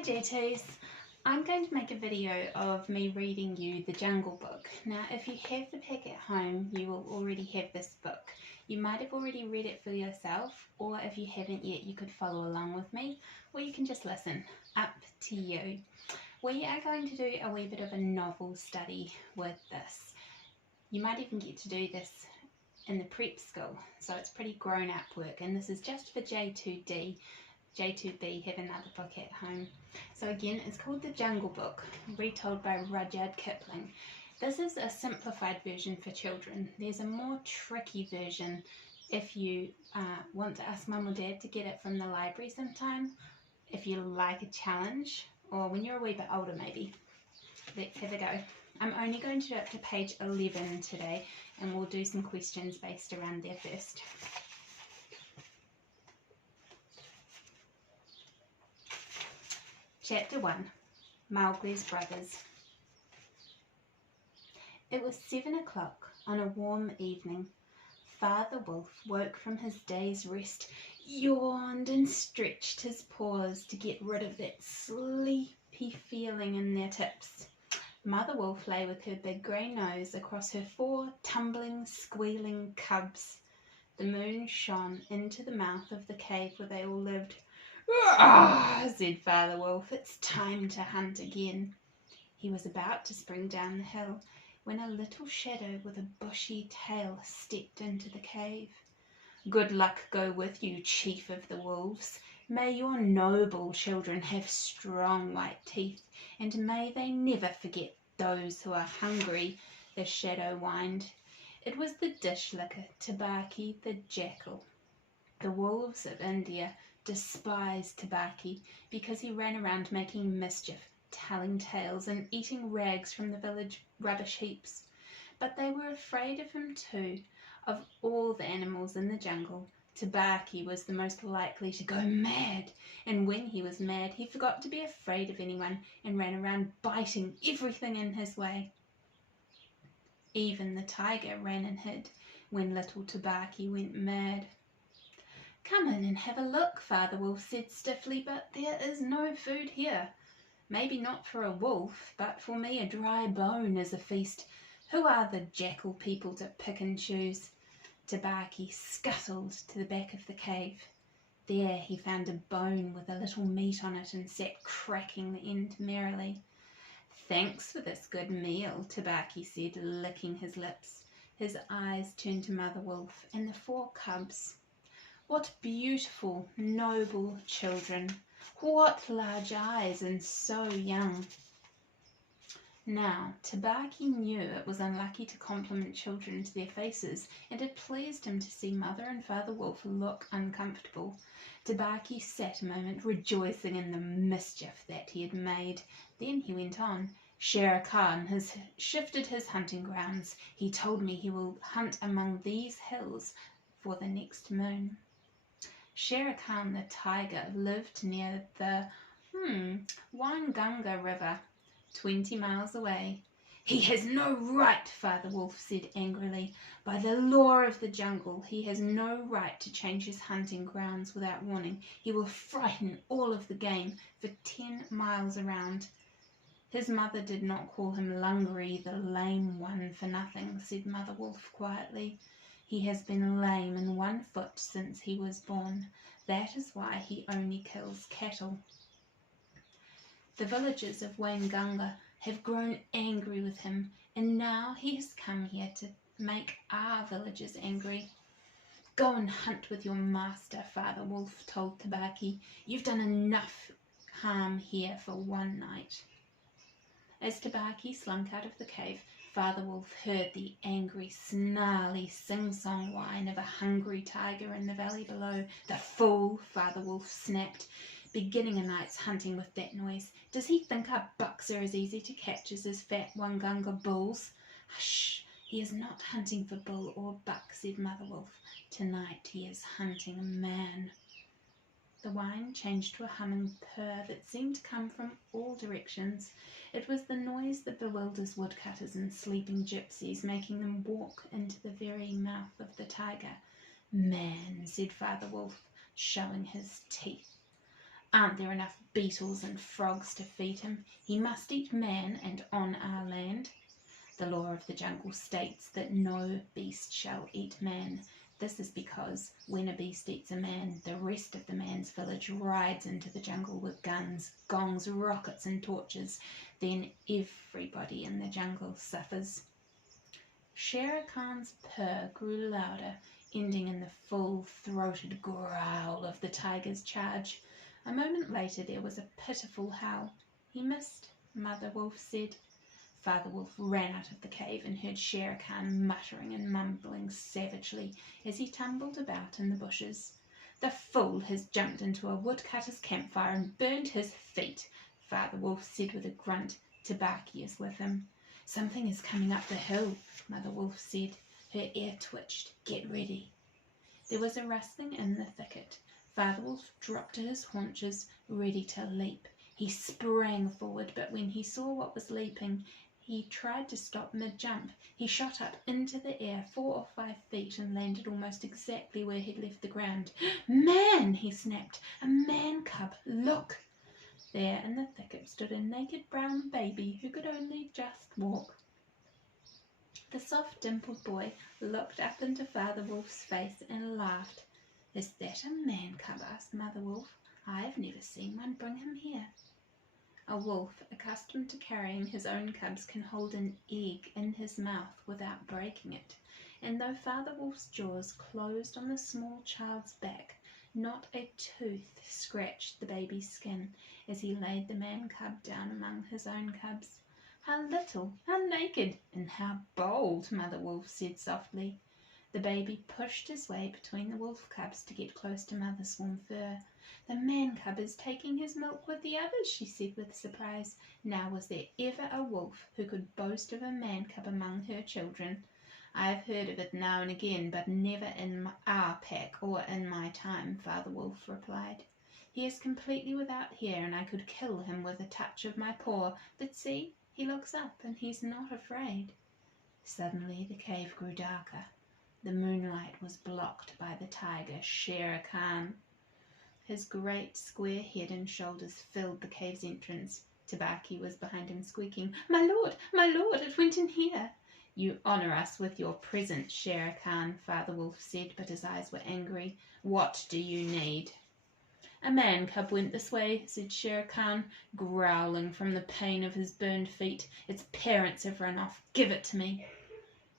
Hi J2s, I'm going to make a video of me reading you The Jungle Book. Now if you have the pack at home you will already have this book. You might have already read it for yourself, or if you haven't yet you could follow along with me, or you can just listen, up to you. We are going to do a wee bit of a novel study with this. You might even get to do this in the prep school, so it's pretty grown up work, and this is just for J2D. J2B have another book at home. So again, it's called The Jungle Book, retold by Rudyard Kipling. This is a simplified version for children. There's a more tricky version if you want to ask mum or dad to get it from the library sometime, if you like a challenge, or when you're a wee bit older maybe. Let's have a go. I'm only going to do up to page 11 today, and we'll do some questions based around there first. Chapter 1, Mowgli's Brothers. It was 7 o'clock on a warm evening. Father Wolf woke from his day's rest, yawned and stretched his paws to get rid of that sleepy feeling in their tips. Mother Wolf lay with her big grey nose across her 4 tumbling, squealing cubs. The moon shone into the mouth of the cave where they all lived. "Ah," said Father Wolf, "it's time to hunt again." He was about to spring down the hill when a little shadow with a bushy tail stepped into the cave. "Good luck go with you, Chief of the Wolves. May your noble children have strong white teeth, and may they never forget those who are hungry," the shadow whined. It was the dish-licker, Tabaki the jackal. The wolves of India despised Tabaki because he ran around making mischief, telling tales and eating rags from the village rubbish heaps. But they were afraid of him too. Of all the animals in the jungle, Tabaki was the most likely to go mad, and when he was mad he forgot to be afraid of anyone and ran around biting everything in his way. Even the tiger ran and hid when little Tabaki went mad. "Come in and have a look," Father Wolf said stiffly, "but there is no food here. Maybe not for a wolf, but for me a dry bone is a feast. Who are the jackal people to pick and choose?" Tabaki scuttled to the back of the cave. There he found a bone with a little meat on it and sat cracking the end merrily. "Thanks for this good meal," Tabaki said, licking his lips. His eyes turned to Mother Wolf and the 4 cubs. "What beautiful, noble children! What large eyes, and so young!" Now, Tabaki knew it was unlucky to compliment children to their faces, and it pleased him to see Mother and Father Wolf look uncomfortable. Tabaki sat a moment, rejoicing in the mischief that he had made. Then he went on. "Shere Khan has shifted his hunting grounds. He told me he will hunt among these hills for the next moon." Shere Khan the tiger lived near the Wainganga River, 20 miles away. "He has no right," Father Wolf said angrily. "By the law of the jungle, he has no right to change his hunting grounds without warning. He will frighten all of the game for 10 miles around." "His mother did not call him Lungri, the lame one, for nothing," said Mother Wolf quietly. "He has been lame in one foot since he was born. That is why he only kills cattle." The villagers of Wainganga have grown angry with him, and now he has come here to make our villagers angry. "Go and hunt with your master," Father Wolf told Tabaki. "You've done enough harm here for one night." As Tabaki slunk out of the cave, Father Wolf heard the angry, snarly, sing-song whine of a hungry tiger in the valley below. "The fool!" Father Wolf snapped. "Beginning a night's hunting with that noise. Does he think our bucks are as easy to catch as his fat Wainganga bulls?" "Hush! He is not hunting for bull or buck," said Mother Wolf. "Tonight he is hunting a man." The whine changed to a humming purr that seemed to come from all directions. It was the noise that bewilders woodcutters and sleeping gypsies, making them walk into the very mouth of the tiger. "Man," said Father Wolf, showing his teeth. Aren't there enough beetles and frogs to feed him? He must eat man, and on our land. The law of the jungle states that no beast shall eat man. This is because when a beast eats a man, the rest of the man's village rides into the jungle with guns, gongs, rockets and torches. Then everybody in the jungle suffers. Shere Khan's purr grew louder, ending in the full-throated growl of the tiger's charge. A moment later there was a pitiful howl. He missed, Mother Wolf said. Father Wolf ran out of the cave and heard Shere Khan muttering and mumbling savagely as he tumbled about in the bushes. The fool has jumped into a woodcutter's campfire and burned his feet, Father Wolf said with a grunt. Tabaki is with him. Something is coming up the hill, Mother Wolf said. Her ear twitched. Get ready. There was a rustling in the thicket. Father Wolf dropped to his haunches, ready to leap. He sprang forward, but when he saw what was leaping, he tried to stop mid-jump. He shot up into the air 4 or 5 feet and landed almost exactly where he'd left the ground. Man, he snapped. A man cub. Look. There in the thicket stood a naked brown baby who could only just walk. The soft dimpled boy looked up into Father Wolf's face and laughed. Is that a man cub? Asked Mother Wolf. I've never seen one. Bring him here. A wolf, accustomed to carrying his own cubs, can hold an egg in his mouth without breaking it, and though Father Wolf's jaws closed on the small child's back, not a tooth scratched the baby's skin as he laid the man cub down among his own cubs. How little, how naked, and how bold, Mother Wolf said softly. The baby pushed his way between the wolf cubs to get close to Mother Swan Fur. The man cub is taking his milk with the others, she said with surprise. Now was there ever a wolf who could boast of a man cub among her children? I have heard of it now and again, but never in our pack or in my time, Father Wolf replied. He is completely without hair, and I could kill him with a touch of my paw. But see, he looks up, and he's not afraid. Suddenly the cave grew darker. The moonlight was blocked by the tiger, Shere Khan. His great square head and shoulders filled the cave's entrance. Tabaki was behind him, squeaking, my lord, it went in here." "You honour us with your presence, Shere Khan," Father Wolf said, but his eyes were angry. "What do you need?" "A man cub went this way," said Shere Khan, growling from the pain of his burned feet. "Its parents have run off. Give it to me."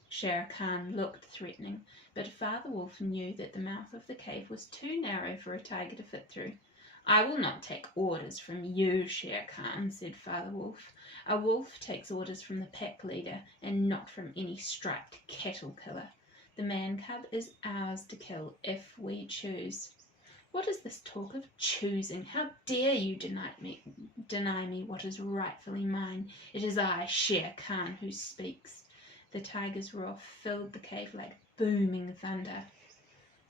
Shere Khan looked threatening, but Father Wolf knew that the mouth of the cave was too narrow for a tiger to fit through. "I will not take orders from you, Shere Khan," said Father Wolf. "A wolf takes orders from the pack leader and not from any striped cattle killer. The man cub is ours to kill if we choose." "What is this talk of choosing? How dare you deny me what is rightfully mine? It is I, Shere Khan, who speaks." The tiger's roar filled the cave like booming thunder.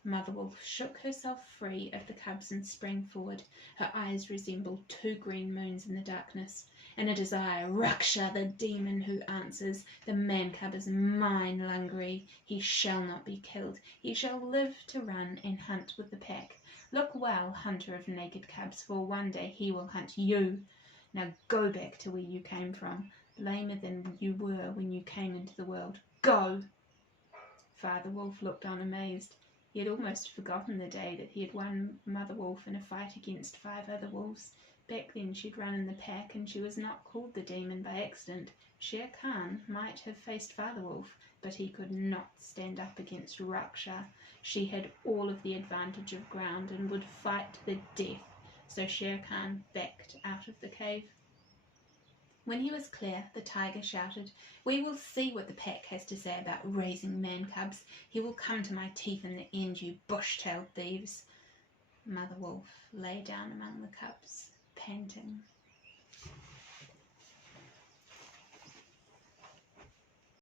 Mother Wolf shook herself free of the cubs and sprang forward. Her eyes resembled 2 green moons in the darkness. "And it is I, Raksha, the demon, who answers. The man cub is mine, Lungri. He shall not be killed. He shall live to run and hunt with the pack. Look well, hunter of naked cubs, for one day he will hunt you. Now go back to where you came from, lamer than you were when you came into the world. Go!" Father Wolf looked on amazed. He had almost forgotten the day that he had won Mother Wolf in a fight against 5 other wolves. Back then she'd run in the pack, and she was not called the demon by accident. Shere Khan might have faced Father Wolf, but he could not stand up against Raksha. She had all of the advantage of ground and would fight to the death, so Shere Khan backed out of the cave. When he was clear, the tiger shouted, "We will see what the pack has to say about raising man cubs. He will come to my teeth in the end, you bush-tailed thieves." Mother Wolf lay down among the cubs, panting.